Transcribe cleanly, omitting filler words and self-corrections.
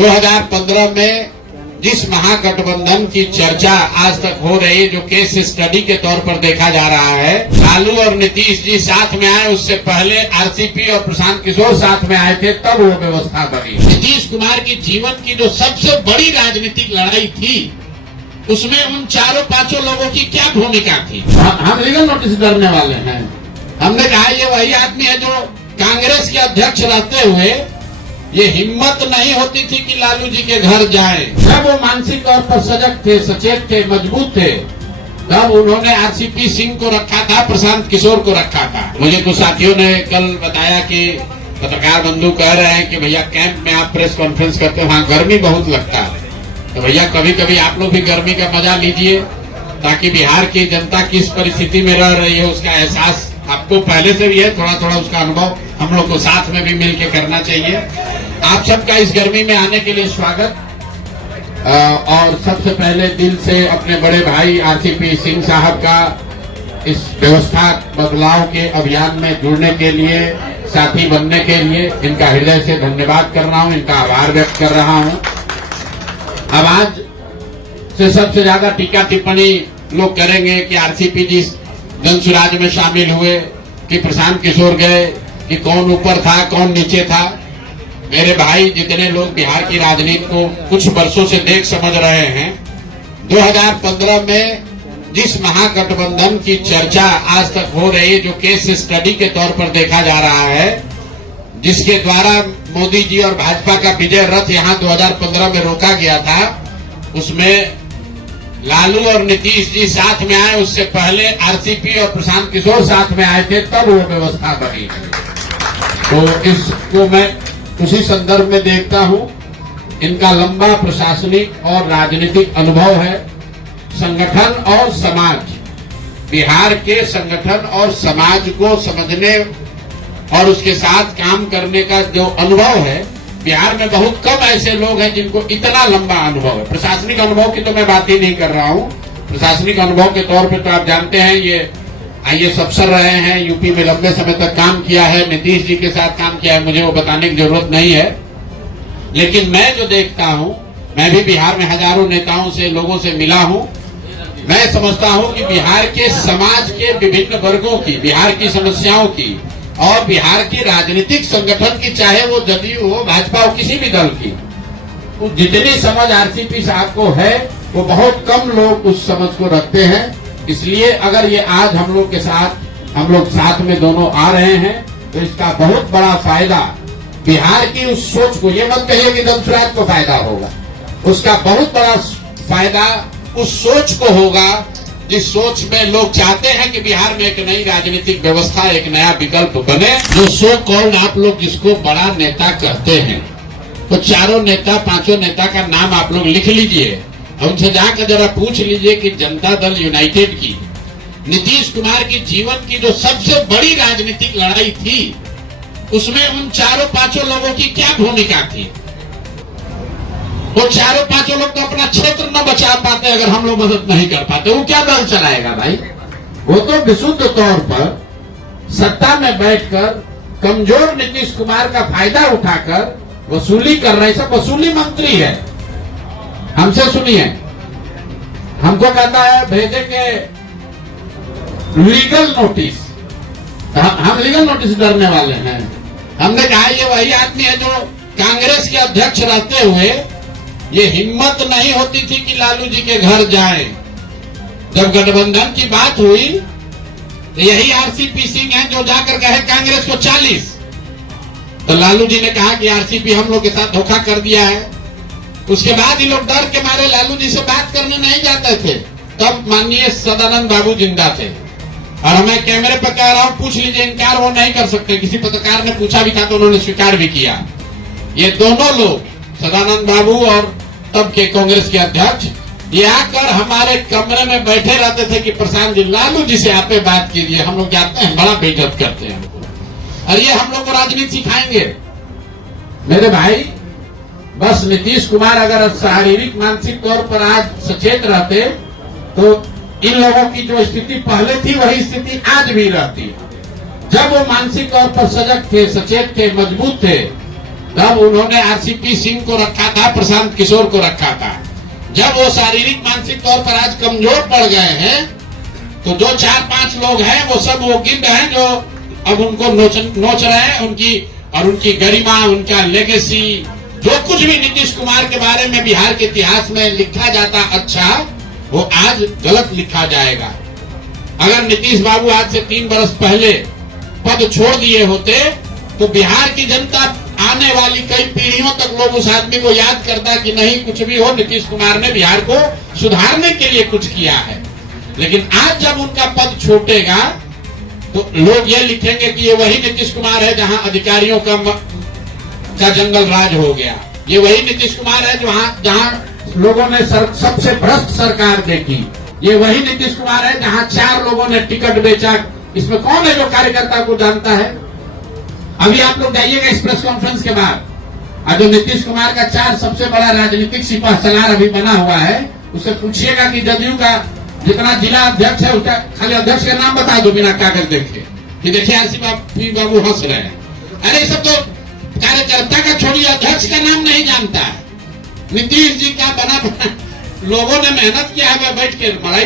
2015 में जिस महागठबंधन की चर्चा आज तक हो रही है, जो केस स्टडी के तौर पर देखा जा रहा है, लालू और नीतीश जी साथ में आए, उससे पहले आरसीपी और प्रशांत किशोर साथ में आए थे, तब वो व्यवस्था बनी। नीतीश कुमार की जीवन की जो सबसे बड़ी राजनीतिक लड़ाई थी, उसमें उन चारों पांचों लोगों की क्या भूमिका थी। हम लीगल नोटिस करने वाले हैं। हमने कहा ये वही आदमी है जो कांग्रेस के अध्यक्ष रहते हुए ये हिम्मत नहीं होती थी कि लालू जी के घर जाएं। जब वो मानसिक तौर पर सजग थे, सचेत थे, मजबूत थे, तब उन्होंने आरसीपी सिंह को रखा था, प्रशांत किशोर को रखा था। मुझे कुछ साथियों ने कल बताया कि पत्रकार बंधु कह रहे हैं कि भैया कैंप में आप प्रेस कॉन्फ्रेंस करते हो, वहाँ गर्मी बहुत लगता है, तो भैया कभी कभी आप लोग भी गर्मी का मजा लीजिए, ताकि बिहार की जनता किस परिस्थिति में रह रही है उसका एहसास आपको पहले से भी है, थोड़ा थोड़ा उसका अनुभव हम लोग को साथ में भी मिलकर करना चाहिए। आप सबका इस गर्मी में आने के लिए स्वागत। और सबसे पहले दिल से अपने बड़े भाई आरसीपी सिंह साहब का इस व्यवस्था बदलाव के अभियान में जुड़ने के लिए, साथी बनने के लिए इनका हृदय से धन्यवाद कर रहा हूं, इनका आभार व्यक्त कर रहा हूं। अब आज से सबसे ज्यादा टीका टिप्पणी लोग करेंगे कि आरसीपी जी जनसुराज में शामिल हुए, कि प्रशांत किशोर गए, कि कौन ऊपर था कौन नीचे था। मेरे भाई, जितने लोग बिहार की राजनीति को कुछ वर्षों से देख समझ रहे हैं, 2015 में जिस महागठबंधन की चर्चा आज तक हो रही है, जो केस स्टडी के तौर पर देखा जा रहा है, जिसके द्वारा मोदी जी और भाजपा का विजय रथ यहां 2015 में रोका गया था, उसमें लालू और नीतीश जी साथ में आए, उससे पहले आरसीपी और प्रशांत किशोर साथ में आए थे, तब वो व्यवस्था बनी। तो इसको मैं उसी संदर्भ में देखता हूं। इनका लंबा प्रशासनिक और राजनीतिक अनुभव है। संगठन और समाज, बिहार के संगठन और समाज को समझने और उसके साथ काम करने का जो अनुभव है, बिहार में बहुत कम ऐसे लोग हैं जिनको इतना लंबा अनुभव है। प्रशासनिक अनुभव की तो मैं बात ही नहीं कर रहा हूं। प्रशासनिक अनुभव के तौर पे तो आप जानते हैं, ये आईएएस अफसर रहे हैं, यूपी में लंबे समय तक काम किया है, नीतीश जी के साथ काम किया है, मुझे वो बताने की जरूरत नहीं है। लेकिन मैं जो देखता हूं, मैं भी बिहार में हजारों नेताओं से, लोगों से मिला हूं, मैं समझता हूं कि बिहार के समाज के विभिन्न वर्गों की, बिहार की समस्याओं की और बिहार की राजनीतिक संगठन की, चाहे वो जदयू हो, भाजपा हो, किसी भी दल की, जितनी समझ आरसीपी साहब को है, वो बहुत कम लोग उस समझ को रखते हैं। इसलिए अगर ये आज हम लोग के साथ, हम लोग साथ में दोनों आ रहे हैं, तो इसका बहुत बड़ा फायदा बिहार की उस सोच को, ये मत कहिए कि जनसुराज को फायदा होगा, उसका बहुत बड़ा फायदा उस सोच को होगा, जिस सोच में लोग चाहते हैं कि बिहार में एक नई राजनीतिक व्यवस्था, एक नया विकल्प बने। जो सो कॉल्ड आप लोग जिसको बड़ा नेता कहते हैं, तो चारों नेता, पांचों नेता का नाम आप लोग लिख लीजिए, उनसे जाकर जरा पूछ लीजिए कि जनता दल यूनाइटेड की, नीतीश कुमार की जीवन की जो सबसे बड़ी राजनीतिक लड़ाई थी, उसमें उन चारों पांचों लोगों की क्या भूमिका थी। वो चारों पांचों लोग तो अपना क्षेत्र न बचा पाते अगर हम लोग मदद नहीं कर पाते, वो क्या दल चलाएगा भाई। वो तो विशुद्ध तौर पर सत्ता में बैठकर कमजोर नीतीश कुमार का फायदा उठाकर वसूली कर रहे, सब वसूली मंत्री है। हमसे सुनिए, हमको कहता है भेजेंगे लीगल नोटिस, हम लीगल नोटिस करने वाले हैं। हमने कहा ये वही आदमी है जो कांग्रेस के अध्यक्ष रहते हुए ये हिम्मत नहीं होती थी कि लालू जी के घर जाएं। जब गठबंधन की बात हुई, तो यही आरसीपी सिंह है जो जाकर कहे कांग्रेस को 40, तो लालू जी ने कहा कि आरसीपी हम लोग के साथ धोखा कर दिया है। उसके बाद ये लोग डर के मारे लालू जी से बात करने नहीं जाते थे। तब माननीय सदानंद बाबू जिंदा थे, और हमें कैमरे पर कह रहा हूं, पूछ लीजिए, इनकार वो नहीं कर सकते। किसी पत्रकार ने पूछा भी था तो उन्होंने स्वीकार भी किया। ये दोनों लोग, सदानंद बाबू और तब के कांग्रेस के अध्यक्ष, ये आकर हमारे कमरे में बैठे रहते थे कि प्रशांत जी, लालू जी से आपे बात कीजिए, हम लोग जाते हैं, बड़ा बेइज्जत करते हैं, और ये हम लोग को राजनीति सिखाएंगे। मेरे भाई, बस नीतीश कुमार अगर शारीरिक मानसिक तौर पर आज सचेत रहते, तो इन लोगों की जो स्थिति पहले थी वही स्थिति आज भी रहती। जब वो मानसिक तौर पर सजग थे, सचेत थे, मजबूत थे, तब उन्होंने आरसीपी सिंह को रखा था, प्रशांत किशोर को रखा था। जब वो शारीरिक मानसिक तौर पर आज कमजोर पड़ गए हैं तो जो 4-5 लोग हैं वो सब वो गिद्ध हैं जो अब उनको नोच रहे हैं। उनकी गरिमा, उनका लेगेसी, जो कुछ भी नीतीश कुमार के बारे में बिहार के इतिहास में लिखा जाता अच्छा, वो आज गलत लिखा जाएगा। अगर नीतीश बाबू आज से 3 वर्ष पहले पद छोड़ दिए होते तो बिहार की जनता आने वाली कई पीढ़ियों तक लोग उस आदमी को याद करता कि नहीं, कुछ भी हो, नीतीश कुमार ने बिहार को सुधारने के लिए कुछ किया है। लेकिन आज जब उनका पद छूटेगा तो लोग ये लिखेंगे कि ये वही नीतीश कुमार है जहां अधिकारियों का जंगल राज हो गया। ये वही नीतीश कुमार है जहां लोगों ने सबसे भ्रष्ट सरकार देखी। ये वही नीतीश कुमार है जहां 4 लोगों ने टिकट बेचा। इसमें कौन है जो कार्यकर्ता को जानता है? अभी आप लोग जाइएगा इस प्रेस कॉन्फ्रेंस के बाद, और जो नीतीश कुमार का 4 सबसे बड़ा राजनीतिक सिपह सलार अभी बना हुआ है, उससे पूछिएगा कि जदयू का जितना जिला अध्यक्ष है उसका खाली अध्यक्ष का नाम बता दो बिना कागज देखे कि देखिए आरसीपी बाबू हंस रहे हैं। अरे सब तो कार्यकर्ता का छोड़िए, अध्यक्ष का नाम नहीं जानता है। नीतीश जी का बना लोगों ने मेहनत किया है, बैठ के बड़ाई